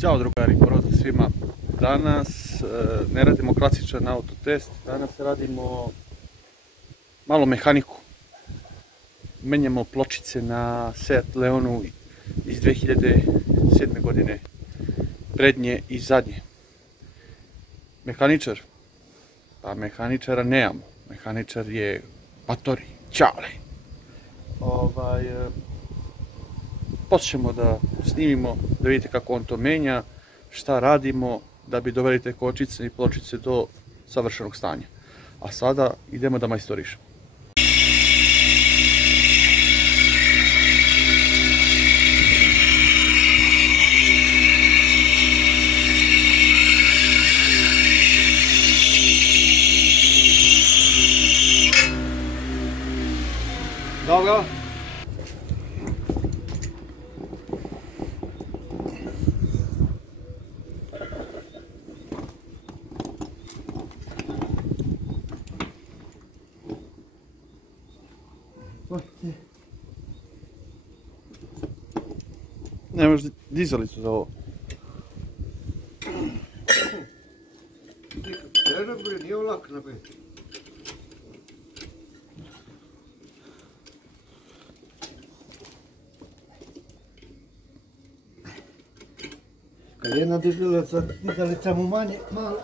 Ćao drugari, pozdrav svima. Danas ne radimo klasičan autotest, danas radimo malo mehaniku. Menjamo pločice na Seat Leonu iz 2007. godine, prednje i zadnje. Mehaničar? Pa mehaničara nemamo, mehaničar je Patori, Ćale. Poslije ćemo da snimimo, da vidite kako on to menja, šta radimo da bi doveli te kočice i pločice do savršenog stanja. A sada idemo da majstorišemo. Dobro. Nemaš dizalicu za ovo. Nije lak na pet. Kad jedna dizalica mu manje, malo.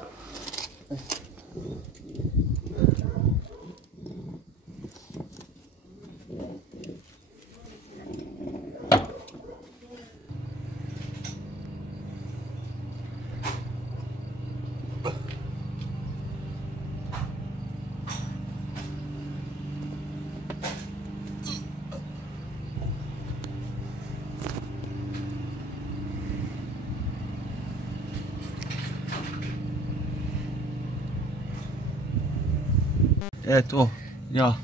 Eto, ja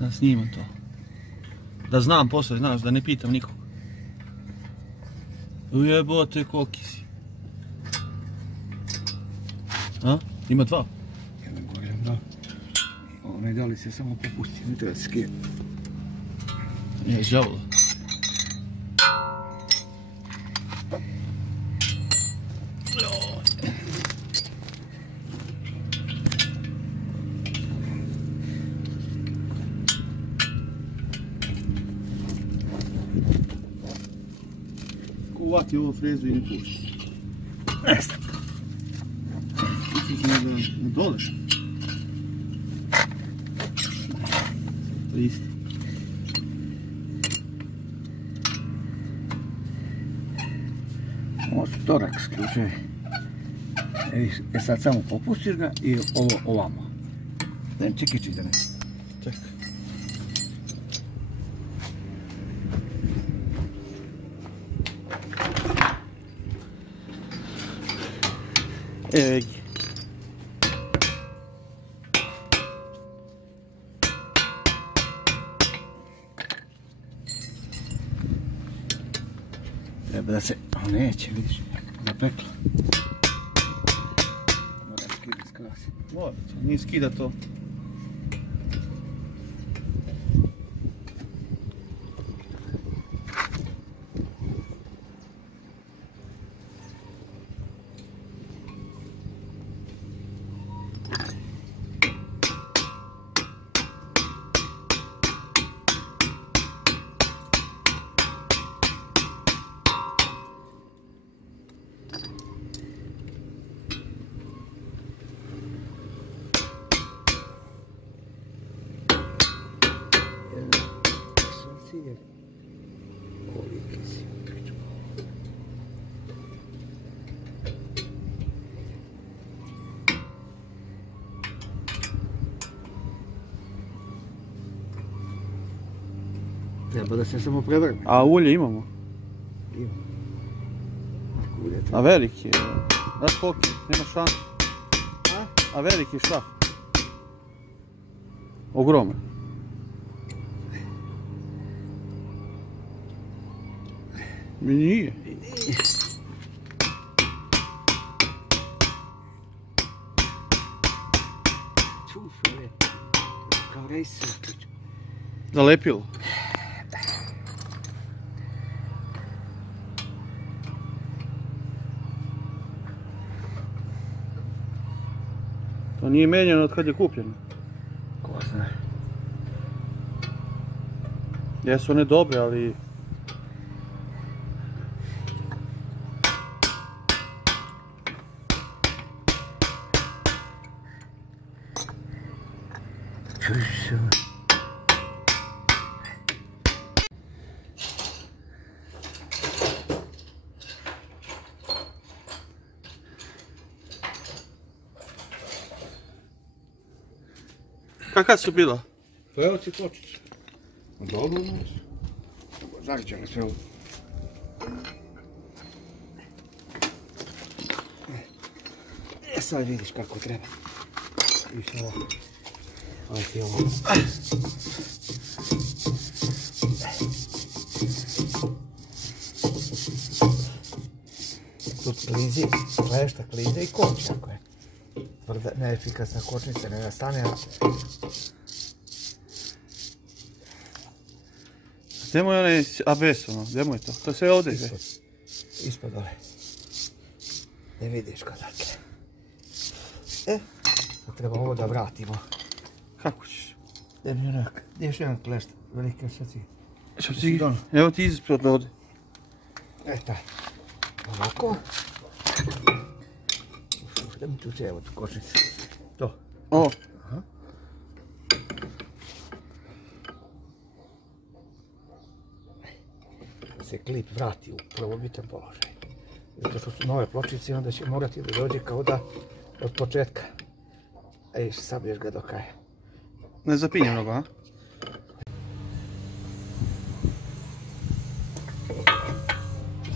da snimam to, da znam posle, znaš, da ne pitam nikog. Ujebote, koki si. A? Ima dva? Jedan gore, da. Onaj da li se samo popusti, ne treba se skije. Je, žavla. Uvati ovo frezu i ne pušti. Nesta. Mislim da dole. To je isto. Ovo su toraks ključevi. Sad samo popustiš ga i ovo ovamo. Dajem čekići da ne. Čekaj. Egi. Treba da se, neće, vidiš, zapekla. Mora skida skrasi. Mora, nije skida to. Treba da se samo prevrne. A ulje imamo? Ima. Ulje A treba. veliki je. Znaš koliki, nema šanse. A veliki šraf. Ogroman. Mi nije. Čufa je. Kao rejser. Zalepilo. To nije menjano od kad je kupljeno. Ko zna. Jesu one dobre, ali... Čuj se. Kakva su bila? Pa evo ti pločicu. Dobro nas. Zariđeno sve ovo. Sad vidiš kako treba. Više ovo. Aj ti ovo. Tu klizi, klešta klize i koči ako je. Tvrda, neefikasna kočnica, ne da stane. Gdje mu je onaj ABS ono? Gdje mu je to? To je sve ovdje. Ispod ove. Ne vidiš kod dakle. Sad treba ovo da vratimo. Kako ćeš? Da mi onak, gdje još jedan klešt, velike šaci. Evo ti ispod ovdje. Taj. Ovako. Da mi tu evo tu kočnicu. To. O. Aha. Da se klip vrati u prvobitan položaj. Zato što su nove pločice, onda će morati da dođe kao da od početka. Ej, sabiješ ga do kraja. Ne zapinje mnogo, a?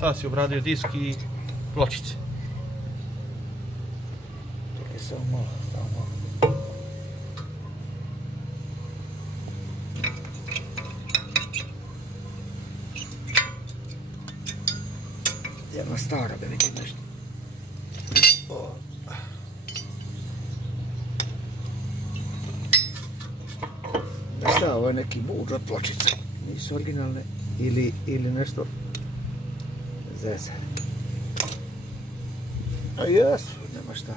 Sada si obradio disk i pločice. Čekaj, samo malo. Jedna stara, da vidim nešto. Šta, ovo je neki buđ od pločice. Nisu originalne ili nešto zeze. A jesu, nema šta.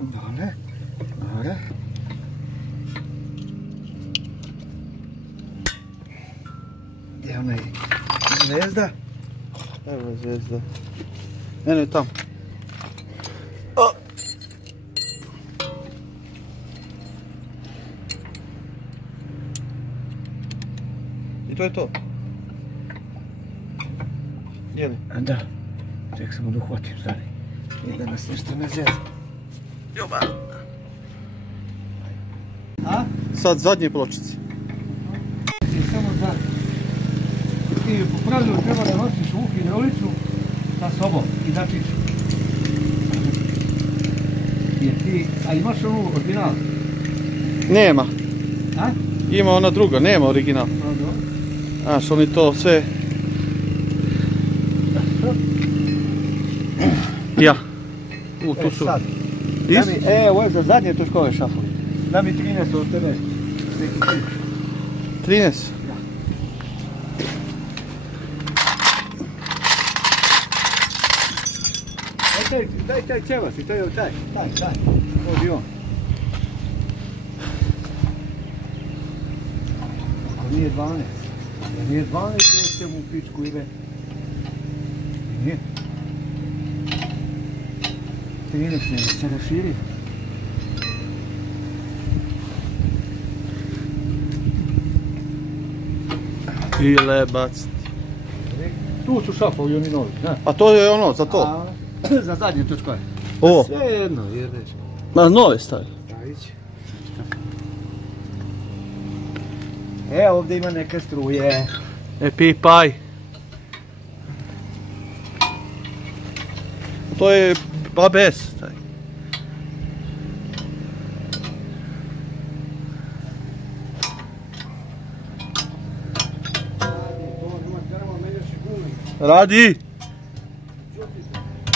Dole. Gdje je onaj zvezda? Evo zvezda. Eno je tamo. I to je to. Je li? Da. Ček samo da uhvatim, stani. I da nas nešto ne zeza. Ljubav. A? Sad zadnje pločice. Samo da ti po pravilu treba da nosiš u hidraulicu sa sobom i dačiću. Jer ti, a imaš onu original? Nema. A? Ima ona druga, nema original. Znaš, oni to sve... Ja. Tu su... Sad. Ovo je za zadnje točkove šafove. Da mi 13 od tebe. Neki klip. 13? Daj cevac i to je taj. Ovo bi on. Ako nije 12. Ako nije 12, gdje mu u pičku ide. Nije. 13 ne se raširi. Ile baciti. Tu su šafovi oni novi, da. A to je ono, za to? Za zadnje točkove. Ovo? Sve jedno, jedeš. Ma nove stavi. Stavić. Ovdje ima neke struje. Pipaj. To je ABS. Taj. Radi.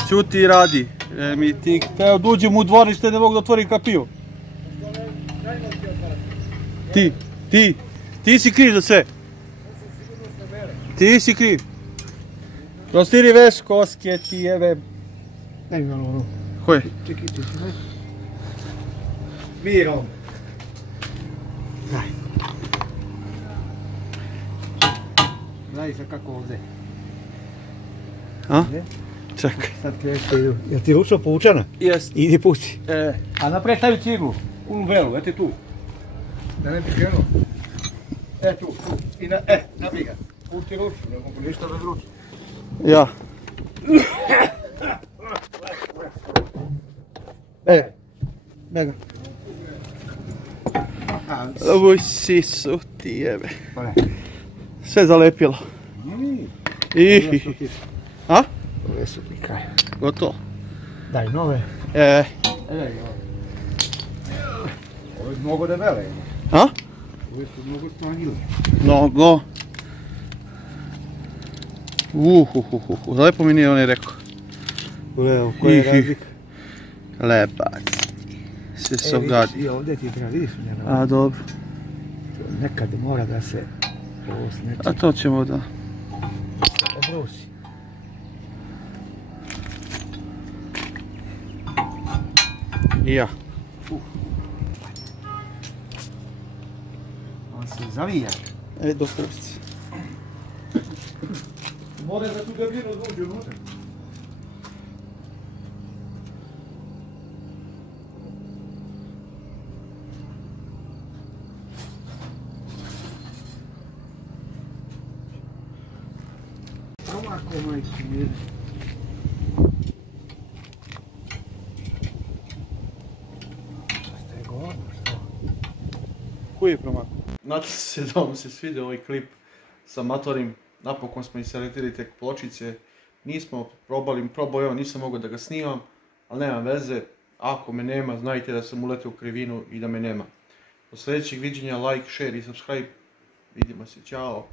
Ćuti radi. Mi ti teo da uđem u dvorište, ne mogu da otvorim kapiju. Ti si kriv za sve. Ti si kriv. Prostiri veš koske ti jebe. Daj mi malo ono. Koje? Čekaj, Mirom. Daj. Gledaj sad kako ovdje. A? Čekaj. Sad krešte idu. Jel ti ručno poučana? Jest. Idi pusti. A napred stavi ciglu. U lubelu, eto tu. Da ne bi krenuo. Tu. I nabij ga. Pusti ručno, ne mogu ništa bez ručno. Ja. Ne ga. Ovo sisu ti jebe. Pa ne. Sve zalepilo. A? Ove su pri kraju. Gotovo. Daj nove. Ove su mnogo debele. A? Ove su mnogo stangile. Mnogo. Lepo mi nije on je rekao. Evo, koja je razlika? Lepac. Sve se ogadi. I ovdje ti treba, vidiš njeno. A, dobro. Nekad mora da se ovo sneči. A to ćemo da... Brusi. I ja. On se zavija. Dopusti. Mora da tu debljinu uđe unutra. Ovako, majke mire. Ostaje govno, što? Koji je promak? Nadam se da vam se svidio ovaj klip sa Matorim. Napokon smo instalirali te pločice. Nismo probao, evo nisam mogao da ga snimam, ali nema veze. Ako me nema, znajte da sam uletio u krivinu i da me nema. Do sljedećeg viđenja, like, share i subscribe. Vidimo se, čao.